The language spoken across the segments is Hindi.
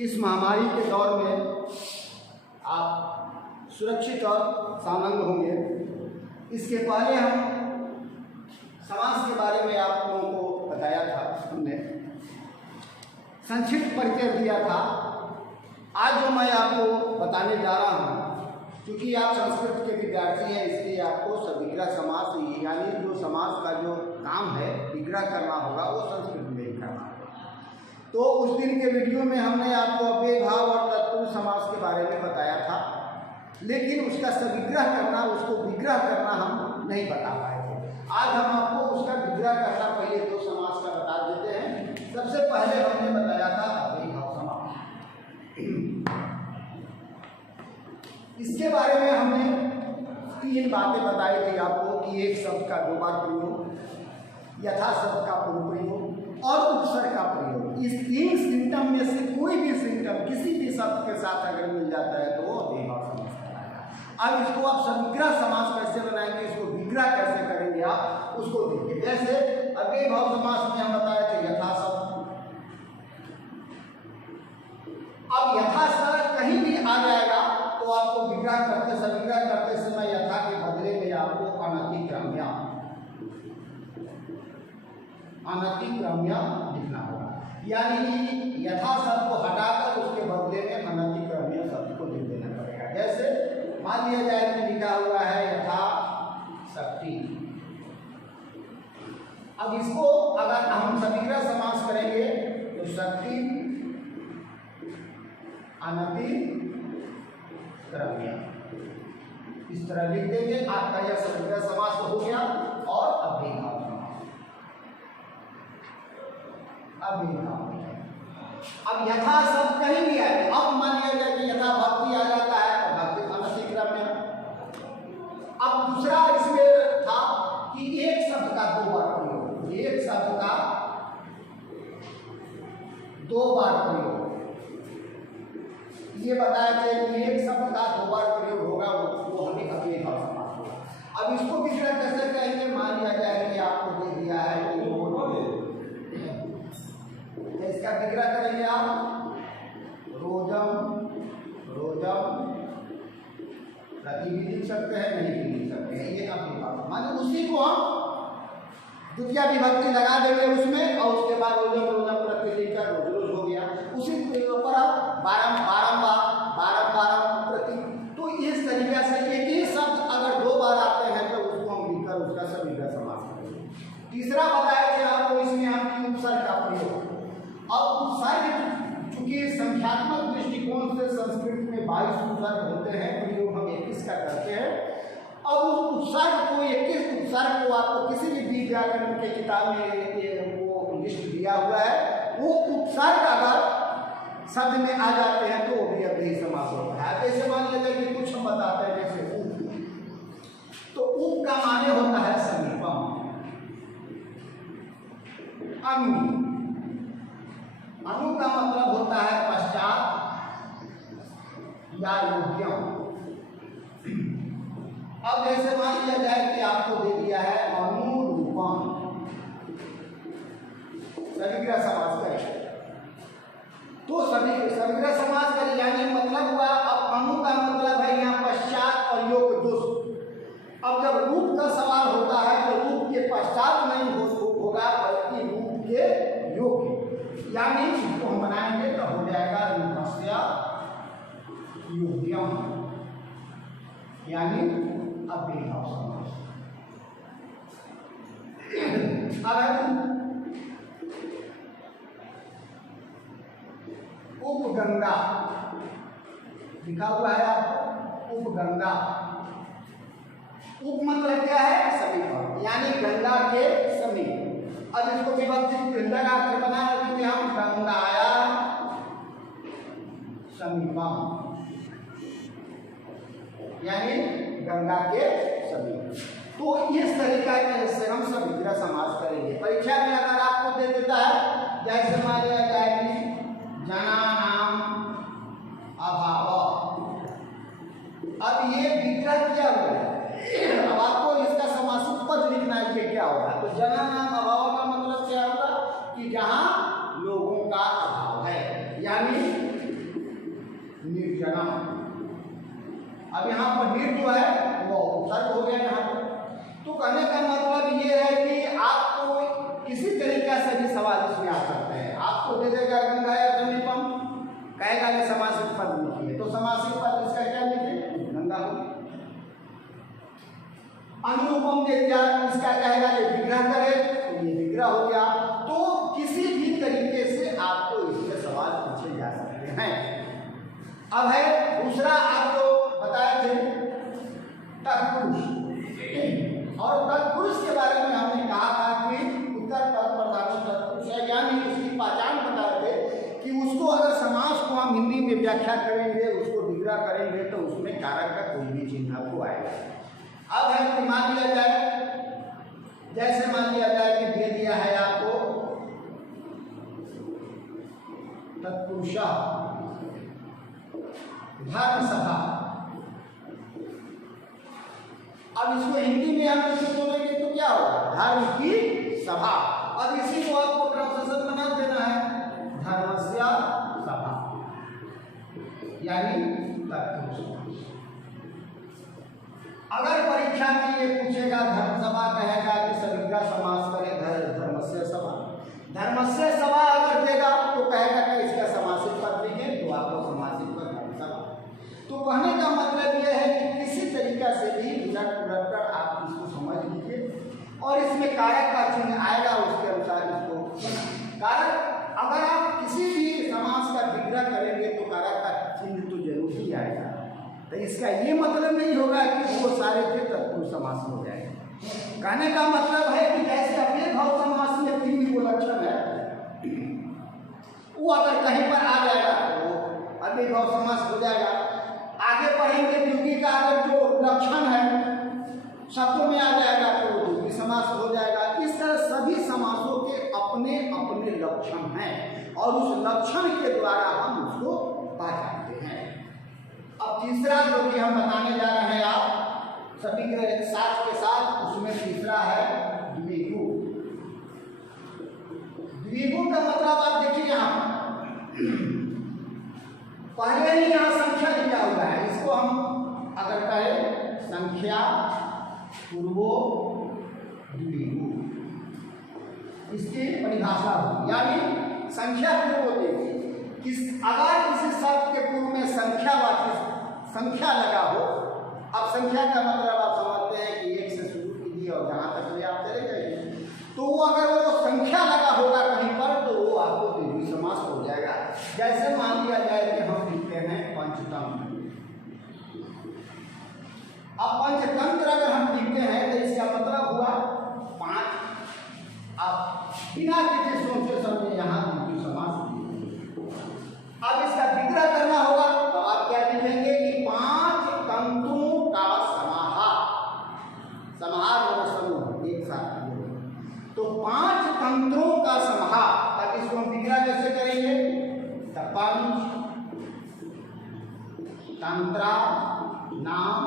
इस महामारी के दौर में आप सुरक्षित और सामंग होंगे। इसके पहले हम समाज के बारे में आप लोगों को बताया था, हमने संक्षिप्त परिचय दिया था। आज जो मैं आपको बताने जा रहा हूँ, क्योंकि आप संस्कृत के विद्यार्थी हैं, इसलिए आपको सविग्रह समास यानी जो समाज का जो काम है विग्रह करना होगा वो संस्कृत में ही करना होगा। तो उस दिन के वीडियो में हमने आपको अव्यय भाव और तत्पुरुष समास के बारे में बताया था, लेकिन उसका सविग्रह करना, उसको विग्रह करना हम नहीं बता पाए थे। आज हम आपको उसका विग्रह करना पहले दो समास का बता देते हैं। सबसे पहले हमने बताया था अव्यय भाव समास। इसके बारे में हमने 3 बातें बताई थी आपको कि एक शब्द का 2 बार प्रयोग, यथा शब्द का पूर्व प्रयोग और उपसर्ग का प्रयोग। इस 3 सिम्टम में से कोई भी सिम्टम किसी भी शब्द के साथ अगर मिल जाता है तो वो अव्यय भाव समास कहलाएगा। अब इसको आप सविग्रह समास कैसे बनाएंगे, इसको विग्रह कैसे करेंगे आप उसको देखिए। जैसे अव्यय भाव समास में हम बताए थे यथा शब्द। अब यथा शब्द कहीं भी आ जाएगा तो आपको विग्रह करते सविग्रह करते समय यथा के बदले में आपको अनतिक्रम्य लिखना होगा। यानी यथा शब्द को हटाकर उसके बदले में अनतिक्रम्य शब्द को लिख देना पड़ेगा। जैसे मान लिया जाए कि लिखा हुआ है यथा शक्ति। अब इसको अगर हम सविग्रह समास करेंगे तो शक्ति अनतिक्रम्य इस तरह लिख देंगे। आपका यह सविग्रह समास हो गया। और अव्यय भाव समास, अव्यय भाव। अब यथा शब्द कहीं भी आए, अब मान लिया जाए कि यथा भक्ति आ जाता है तो भक्ति अनतिक्रम्य। अब दूसरा इसमें था कि एक शब्द का 2 बार प्रयोग, एक शब्द का 2 बार प्रयोग। ये बताया थे कि एक शब्द का 2 बार प्रयोग होगा, वो हमें अव्यय भाव समास होगा। अब इसको विग्रह कैसे कहेंगे, मान लिया जाए कि आपको दे दिया है कि तो इसका विग्रह करेंगे आप रोजम, रोजम। प्रतिविधि लिख सकते हैं, नहीं भी लिख सकते हैं, ये अव्यय भाव। माने उसी को हम द्वितीय विभक्ति लगा देंगे उसमें और उसके बाद रोजम रोजम प्रतिविधि का रोज रोज हो गया। उसी पर आप बारंबार प्रति। तो इस तरीके से एक ही शब्द अगर 2 बार आते हैं तो उसको हम लिखकर उसका सविग्रह समास करेंगे। तीसरा बताया कि आपको इसमें हम उपसर्ग का प्रयोग। अब उपसर्ग चूंकि संख्यात्मक दृष्टिकोण से संस्कृत में 22 उपसर्ग होते हैं, प्रयोग हम 21 का करते हैं। अब उस उपसर्ग को 21 उपसर्ग को आपको किसी भी व्याकरण के किताब में वो लिस्ट दिया हुआ है, वो उपसर्ग अगर शब्द में आ जाते हैं तो वो भी अव्यय समास होता है। जैसे मान लीजिए कि कुछ हम बताते हैं, जैसे उप, तो उप का माने होता है समीपम। अनु का मतलब होता है पश्चात या योग्यम। अब जैसे मान लिया जाए कि आपको दे दिया है अनुरूपम, सविग्रह समास करें तो सविग्रह समास करें, यानी मतलब हुआ। अब अनु का मतलब है यहाँ पश्चात और योग दुष्ट। अब जब रूप का सवाल होता है तो रूप के पश्चात नहीं होगा बल्कि रूप के योग, यानी इसको हम बनाएंगे तो हो जाएगा रूपस्य योग्यम, यानी अव्यय भाव समास। अब उपगंगा लिखा हुआ है आपको, उपगंगा। उप मतलब क्या है, समीप, यानी गंगा के समीप। अब इसको विभक्ति लगा के बना देते हम, गंगाया समीपम, यानी गंगा के समीप। तो इस तरीका से हम सविग्रह समास करेंगे। परीक्षा में अगर आपको दे देता है, जैसे मान लिया जाए कि जनानाम अभाव, अब ये विग्रह क्या हुआ है, अब आपको इसका समासित पद लिखना है कि क्या होगा। तो जनानाम अभाव का मतलब क्या होगा कि जहां लोगों का अभाव है, यानी जन्म। अब यहाँ पर नीट जो है वो उपसर्ग हो गया यहाँ पर। तो कहने का मतलब ये है कि आपको किसी तरीका से भी सवाल इसमें आ सकते हैं। आपको दे देगा गंगा या समीपम, कहेगा ये समासिक पद लिखिए, तो समासिक पद इसका क्या लिखिए? गंगा हो। अनुरूपम दे दिया, इसका कहेगा ये विग्रह करे, तो ये विग्रह हो गया। तो किसी भी तरीके से आपको इसके सवाल पूछे जा सकते हैं। अब है दूसरा, आपको बताए थे तत्पुरुष, और तत्पुरुष के बारे में हमने कहा था कि उत्तर पद प्रधान तत्पुरुष है, यानी उसकी पहचान बताए थे कि उसको अगर समास को हम हिंदी में व्याख्या करेंगे, उसको विग्रह करेंगे, तो उसमें कारक का कोई भी चिन्ह आपको आएगा। अब है कि मान लिया जाए, जैसे मान लिया जाए कि दे दिया है आपको तत्पुरुष धर्म सभा। अब इसको हिंदी में हम इसको बोलेंगे तो क्या होगा? धर्म की सभा। अब इसी को आपको ट्रांसलेशन बना देना है, धर्मस्य सभा, यानी तत्पुरुष। अगर परीक्षा में ये पूछेगा धर्म सभा, कहेगा कि सभी का समास करे धर्मस्य सभा। धर्मस्य सभा अगर देगा तो कहेगा कि इसका समासिक पद लिखे, तो आपको समासिक पद धर्म सभा। तो कहने का मतलब यह है कि किसी तरीका से भी उलट कर आप इसको समझ लीजिए, और इसमें कारक का चिन्ह आएगा, उसके अनुसार इसको कारक। अगर आप किसी भी समास का विग्रह करेंगे तो कारक का चिन्ह तो जरूर ही आएगा। तो इसका ये मतलब नहीं होगा कि वो सारे के तत्पुरुष समास हो जाएगा। कहने का मतलब है कि जैसे अव्ययभाव समास में 3 गो लक्षण है, वो अगर कहीं पर आ जाएगा तो अव्ययभाव समास हो जाएगा। आगे पढ़ेंगे द्विगु का अगर जो लक्षण है शब्दों में आ जाएगा तो द्विगु समास हो जाएगा। इस तरह सभी समासों के अपने अपने लक्षण हैं, और उस लक्षण के द्वारा हम उसको पहचानते हैं। अब तीसरा जो कि हम बताने जा रहे हैं आप सभी के साथ के साथ, उसमें तीसरा है द्विगु। द्विगु का मतलब आप देखिए, यहाँ पहले ही यहाँ संख्या दिया हुआ है, इसको हम अगर कहें संख्या पूर्वो द्विगु, इसकी परिभाषा होगी, यानी संख्या पूर्व देखिए अगर किसी शब्द के पूर्व में संख्या लगा हो। अब संख्या का मतलब आप समझते हैं कि 1 से शुरू कीजिए और जहाँ तक भी आप चले जाइए, तो वो अगर वो संख्या लगा होगा कहीं पर तो वो आपको द्विगु समास हो जाएगा। जैसे मान लिया जाए कि हम लिखते हैं पंचतंत्र। अब पंचतंत्र अगर हम लिखते हैं तो इसका मतलब हुआ 5। अब बिना किसी सोचे समझे यहाँ द्विगु समास। अब इसका विग्रह करना होगा तो आप क्या लिखेंगे कि 5 तंतुओं का समाहार, समाहार और समूह एक साथ, तो 5 तंत्रों का समाहार। अब इसको हम विग्रह कैसे करेंगे? पंच तंत्रा नाम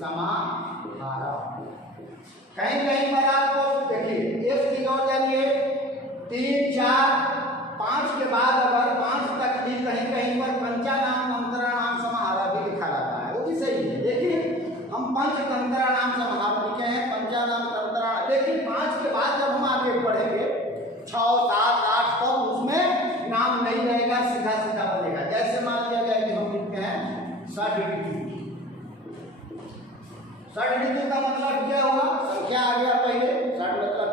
समाहार। कहीं कहीं पर आपको देखिए एक चीज और जानिए, 3, 4, 5 के बाद अगर 5 तक भी कहीं कहीं पर पंचानाम तंत्रा नाम समाहार भी लिखा जाता है, वो भी सही है। देखिए हम पंचतंत्रा नाम समाहार लिखे हैं, पंचानाम तंत्रा, लेकिन 5 के बाद जब हम आगे बढ़ेंगे 6, 7, 8 तो उसमें नाम नहीं रहेगा, सीधा सीधा बनेगा। जैसे मान लिया जाए कि हम लिखते हैं षड ऋतु। षड ऋतु का मतलब क्या हुआ? संख्या आ गया पहले, षड मतलब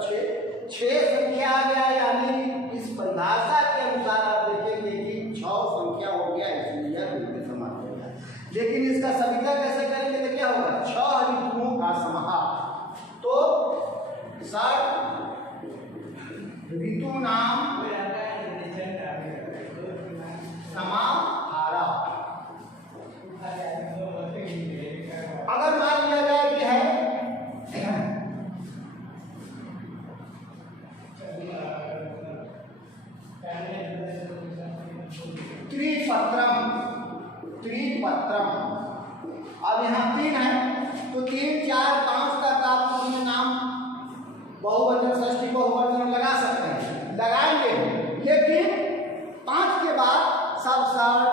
6 संख्या आ गया, यानी इस परिभाषा के अनुसार आप देखेंगे कि 6 संख्या हो गया, इसलिए यह द्विगु समास हो गया। लेकिन इसका सविता कैसे करेंगे तो क्या होगा? 6 ऋतुओं का समाहार। तो षड ऋतु नाम समाहार। अगर मान लिया जाए कि है त्रिपत्रम, अब यहाँ 3 है तो 3, 4, 5 तक आप उसमें नाम बहुवचन षष्ठी बहुवचन लगा सकते हैं, लगाएंगे। लेकिन 5 के बाद सब 7,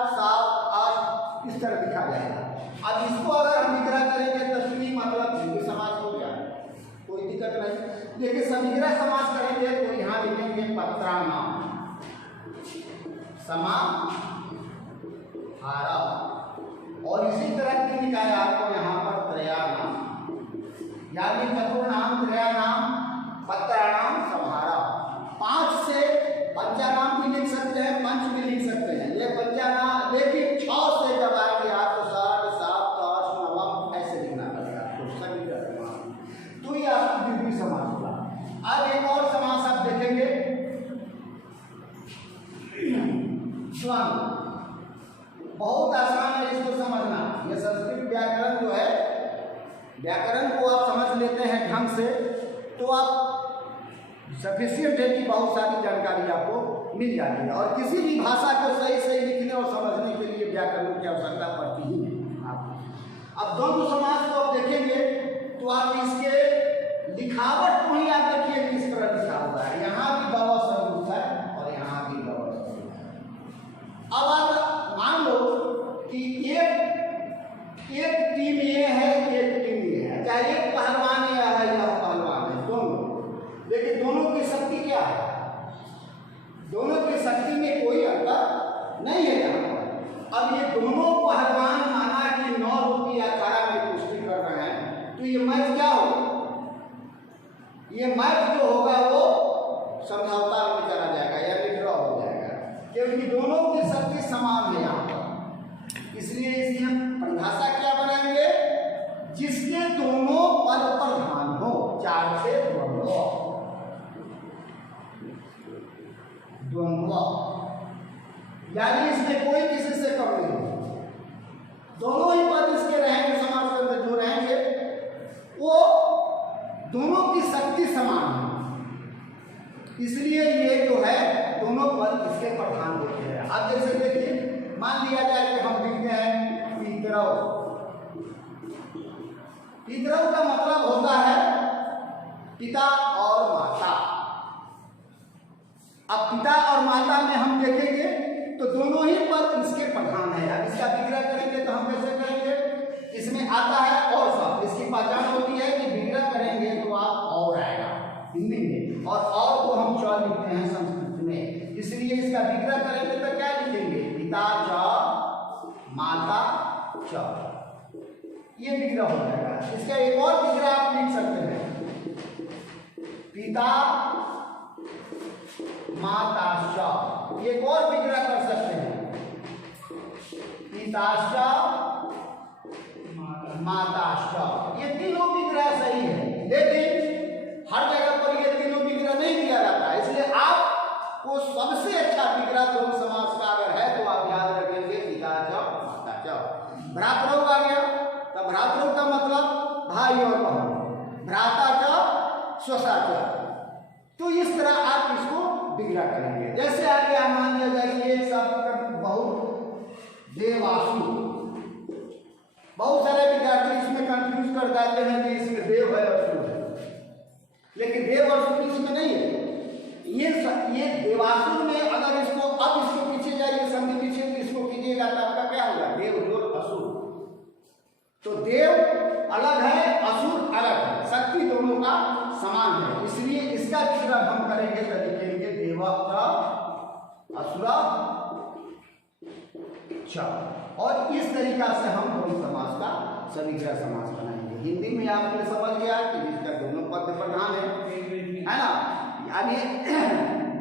दिक्कत नहीं। देखिए सविग्रह समास करेंगे तो यहाँ लिखेंगे पत्राणाम समाहारा, और इसी तरह की निकाय आपको यहाँ पर त्रयाणाम, यानी चतुर्नाम त्रयाणाम पत्राणाम समाहारा। 5 से पंचानाम भी लिख सकते हैं, पंच भी लिख सकते हैं। ये पंचानाम, लेकिन 6 से जब आएंगे आपको 7, 8, 9 ऐसे लिखना पड़ेगा तो सभी का समास। तो ये आपका द्वितीय समास हुआ। अब एक और समास आप देखेंगे, द्वंद्व। बहुत आसान है इसको समझना। ये संस्कृत व्याकरण जो है, व्याकरण को आप समझ लेते हैं ढंग से तो आप सफिशिएंट है कि बहुत सारी जानकारी आपको मिल जाती है। और किसी भी भाषा को सही सही लिखने और समझने के लिए व्याकरण की आवश्यकता पड़ती ही है आपको। अब द्वंद्व समास को आप देखेंगे तो आप इसके लिखावट को ही आप देखिए किस तरह लिखा हुआ है। यहाँ भी बाबा स्वरूप है और यहाँ भी बाबा स्वरूप है। अब आप मान लो कि एक टीम ये है, एक टीम ये है, चाहे एक पहलवान या है या पहलवान है, दोनों, लेकिन दोनों की शक्ति क्या है? दोनों की शक्ति में कोई अंतर नहीं है यहाँ पर। अब ये दोनों पहलवान माना कि 9 रुपया अखाड़ा में कुश्ती कर रहे हैं, तो ये मैच क्या होगा? ये मैच जो होगा वो समझौता में चला जाएगा या ड्रॉ हो जाएगा, क्योंकि दोनों की शक्ति समान है यहाँ पर। इसलिए इसकी हम परिभाषा क्या बनाएंगे? जिसके दोनों पद प्रधान हो, 4 से द्वंद्व। यानी इसमें कोई किसी से कम नहीं हो, दोनों ही पद इसके रहेंगे, समाज के अंदर जो रहेंगे वो दोनों की शक्ति समान है। इसलिए ये जो है दोनों पद इसके प्रधान होते हैं। अब जैसे देखिए, मान लिया जाए कि हम लिखते हैं पितरौ। पितरौ का मतलब होता है पिता और माता। अब पिता और माता में हम देखेंगे तो दोनों ही पद इसके प्रधान है। अब इसका विग्रह करेंगे तो हम कैसे करेंगे? इसमें आता है और शब्द, इसकी पहचान होती है कि विग्रह करेंगे तो आप और आएगा हिंदी में, और को हम च लिखते हैं संस्कृत में। इसलिए इसका विग्रह करेंगे तो क्या लिखेंगे? पिता च माता च, ये विग्रह हो जाएगा। इसका एक और विग्रह आप लिख सकते हैं, पिता माताश्च। एक और विग्रह कर सकते हैं, पिताश्च माताश्च। ये तीनों विग्रह सही है, लेकिन हर जगह पर ये तीनों विग्रह नहीं किया जाता। इसलिए आपको सबसे अच्छा विग्रह द्वंद्व समास का अगर है तो आप याद रखेंगे पिता च माता च। भ्रातृ आ गया, तो भ्रातृ का मतलब भाई और बहन, भ्राता च स्वसा च। तो इस तरह आप इसको विग्रह करेंगे। जैसे आगे आप मान लिया जाए एक शब्द बहुत देवासु, बहुत सारे विद्यार्थी इसमें कंफ्यूज कर जाते हैं कि इसमें देव है और असुर है, लेकिन देव और असुर इसमें नहीं है। ये देवासुर में अगर इसको अब इसके पीछे जाइए, संधि पीछे तो इसको कीजिएगा तो आपका क्या होगा? देव और असुर। तो देव अलग है, असुर अलग है, शक्ति दोनों का समान है। इसलिए इसका विग्रह हम करेंगे तो लिखेंगे देवता असुरा च। और इस तरीका से हम द्वंद्व समास का सविग्रह समास बनाएंगे। हिंदी में आपने समझ गया कि इसका दोनों पद प्रधान है ना। यानी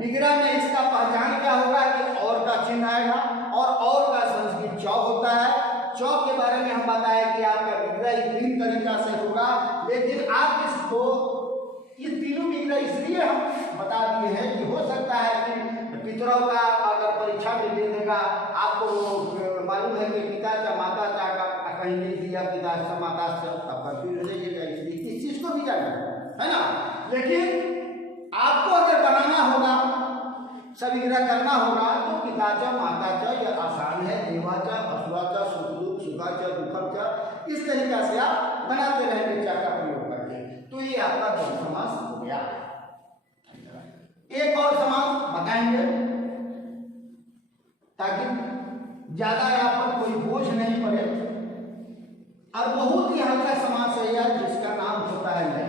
विग्रह में इसका पहचान क्या होगा कि और का चिन्ह आएगा, और का संस्कृत च होता है। च के बारे में हम बताया कि आपका विग्रह 3 तरीका से होगा, लेकिन आप इसको ये तीनों विग्रह इसलिए हम बता दिए हैं कि हो सकता है कि पितरों का अगर परीक्षा में दे देगा, आपको मालूम है कि पिता चा माता चा का कहीं नहीं दिया, पिता चा माता चा, तब कंफ्यूज हो जाइएगा। इसलिए इस चीज को भी जानना है ना। लेकिन आपको अगर बनाना होगा, सविग्रह करना होगा तो पिता चा माता चा यह आसान है, देवा चा असुरा चा सुखा चा दुखम चा, इस तरीका से आप बनाते रहेंगे चा का प्रयोग करके। तो ये आपका द्वंद्व समास हो गया। एक और समास बताएंगे ताकि ज्यादा यहाँ पर कोई बोझ नहीं पड़े, और बहुत ही हल्का समास है यार, जिसका नाम होता है लय।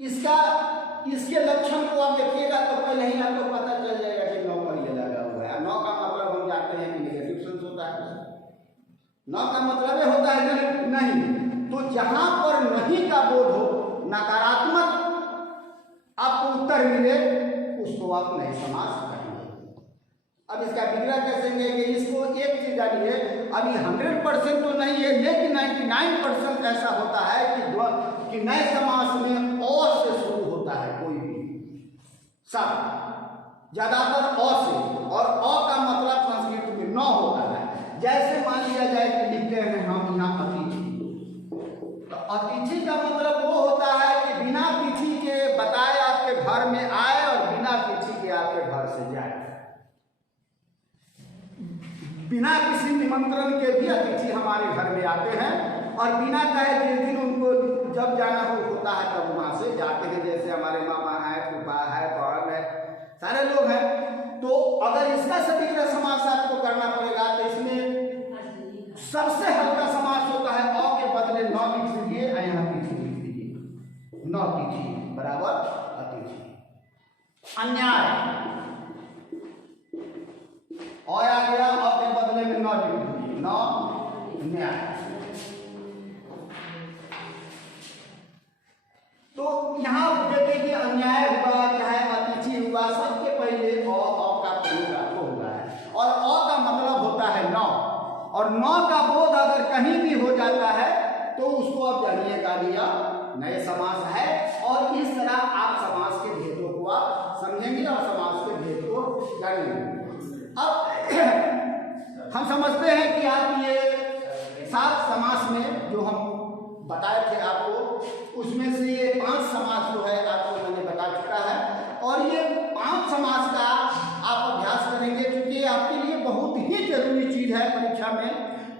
इसके लक्षण को आप देखिएगा तो पहले ही आपको पता चल जाएगा कि नौ पहले लगा हुआ है। नौ का मतलब हम जानते हैं कि नेगेटिव सेंस होता है, नौ का मतलब होता है नहीं। तो जहां पर नहीं का बोध हो, नकारात्मक आपको उत्तर मिले, उसको आप नए समास कहेंगे। अब इसका विग्रह कैसे लेंगे, इसको एक चीज जानिए, अभी 100% तो नहीं है, लेकिन 99% ऐसा होता है कि नए समास में अ से शुरू होता है कोई भी शब्द, ज्यादातर अ से, और अ का मतलब संस्कृत में न होता है। जैसे मान लिया जाए कि लिखते हैं हम यहाँ अतिथि, तो अतिथि का मतलब वो होता है कि बिना तिथि के बताए आपके घर में आए और बिना तिथि के आपके घर से जाए, बिना किसी निमंत्रण के भी अतिथि हमारे घर में आते हैं, और बिना कहे जिस दिन उनको जब जाना होता है तब वहां से जाते हैं। जैसे हमारे मामा है, फूफा है, बहन है, सारे लोग हैं। तो अगर इसका सटीक समास आपको करना पड़ेगा तो इसमें सबसे हल्का समास होता है अ के बदले न लिख दीजिए, यहाँ तिथि लिख दीजिए, न तिथि बराबर अतिथि। अन्याय आ गया, अ के बदले में न लिख दीजिए, न न्याय। तो यहाँ देखिए कि अन्याय हुआ चाहे अतिथि हुआ, सबके पहले अ का प्रयोग आपको हुआ है, और अ का मतलब होता है नौ, और नौ का बोध अगर कहीं भी हो जाता है तो उसको आप जानिएगा लिया नए समास है। और इस तरह आप समास के भेदों को आप समझेंगे और समास के भेद को जानेंगे। अब हम समझते हैं कि आप ये 7 समास में जो हम बताए थे आपको, उसमें से ये 5 समास जो है आपको मैंने बता चुका है, और ये 5 समास का आप अभ्यास करेंगे क्योंकि आपके लिए बहुत ही जरूरी चीज है परीक्षा में।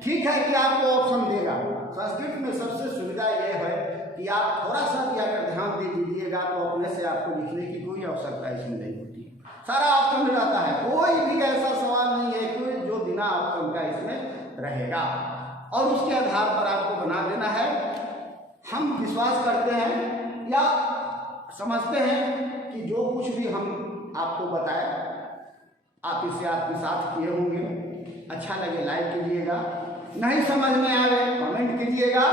ठीक है कि आपको ऑप्शन देगा, संस्कृत में सबसे सुविधा यह है कि आप थोड़ा सा भी अगर ध्यान दे दीजिएगा तो अपने से आपको लिखने की कोई आवश्यकता इसमें नहीं होती, सारा ऑप्शन रहता है। कोई भी ऐसा सवाल नहीं है कि जो बिना ऑप्शन का इसमें रहेगा, और उसके आधार पर आपको बना देना है। हम विश्वास करते हैं या समझते हैं कि जो कुछ भी हम आपको बताए आप इसे आत्मसात किए होंगे। अच्छा लगे लाइक कीजिएगा, नहीं समझ में आए कमेंट कीजिएगा।